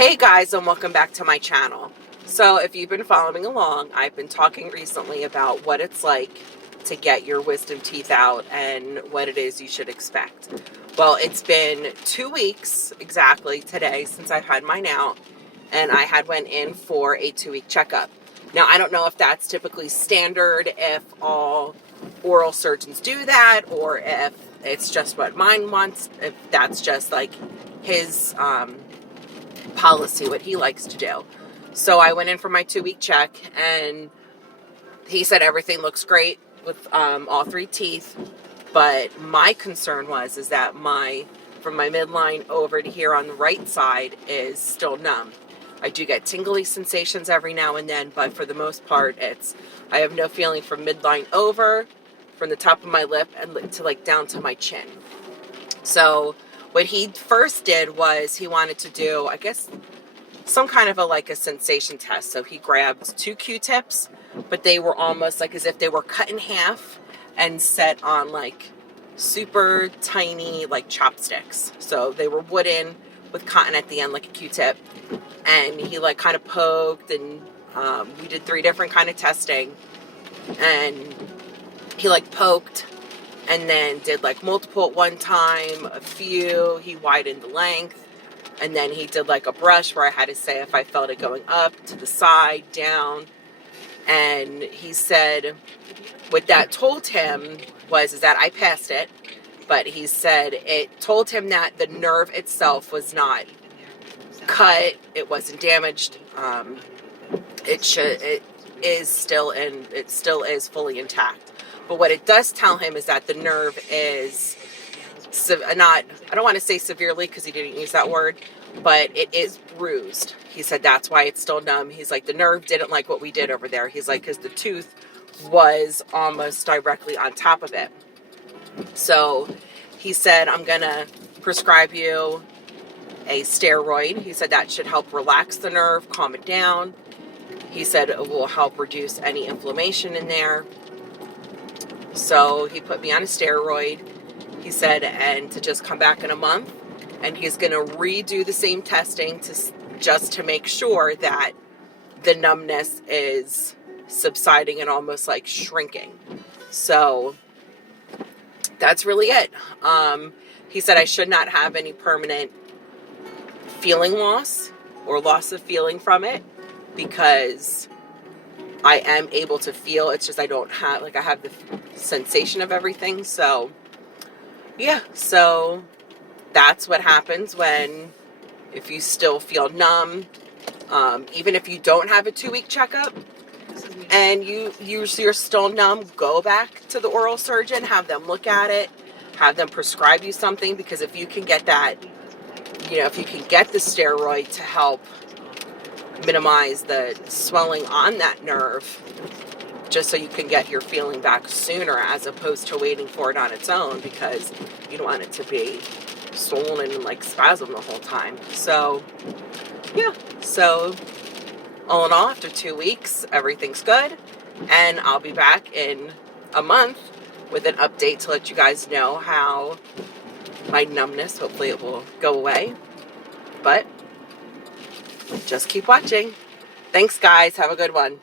Hey guys, and welcome back to my channel. So if you've been following along, I've been talking recently about what it's like to get your wisdom teeth out and what it is you should expect. Well, it's been 2 weeks exactly today since I've had mine out, and I had went in for a 2-week checkup. Now, I don't know if that's typically standard, if all oral surgeons do that, or if it's just what mine wants, if that's just like his policy, what he likes to do. So I went in for my 2-week check, and he said everything looks great with all 3 teeth. But my concern is that from my midline over to here on the right side is still numb. I do get tingly sensations every now and then, but for the most part, I have no feeling from midline over, from the top of my lip and to like down to my chin. So what he first did was he wanted to do, I guess, some kind of a sensation test. So he grabbed 2 Q-tips, but they were almost like as if they were cut in half and set on like super tiny like chopsticks. So they were wooden with cotton at the end like a Q-tip. And he like kind of poked, and we did 3 different kind of testing. And he like poked and then did like multiple at one time, a few, he widened the length, and then he did like a brush where I had to say if I felt it going up, to the side, down. And he said what that told him is that I passed it, but he said it told him that the nerve itself was not cut, it wasn't damaged, it still is fully intact. But what it does tell him is that the nerve is I don't want to say severely because he didn't use that word, but it is bruised. He said that's why it's still numb. He's like, the nerve didn't like what we did over there. He's like, because the tooth was almost directly on top of it. So he said, I'm going to prescribe you a steroid. He said that should help relax the nerve, calm it down. He said it will help reduce any inflammation in there. So he put me on a steroid. He said, and to just come back in a month, and he's going to redo the same testing just to make sure that the numbness is subsiding and almost like shrinking. So that's really it. He said I should not have any permanent feeling loss or loss of feeling from it, because I am able to feel. It's just I don't have, I have the sensation of everything. So yeah, so that's what happens if you still feel numb, even if you don't have a 2-week checkup and you're still numb, go back to the oral surgeon, have them look at it, have them prescribe you something, because if you can get that, if you can get the steroid to help minimize the swelling on that nerve, just so you can get your feeling back sooner, as opposed to waiting for it on its own, because you don't want it to be swollen and like spasm the whole time. So yeah, so all in all, after 2 weeks, everything's good, and I'll be back in a month with an update to let you guys know how my numbness, hopefully it will go away. But just keep watching. Thanks guys, have a good one.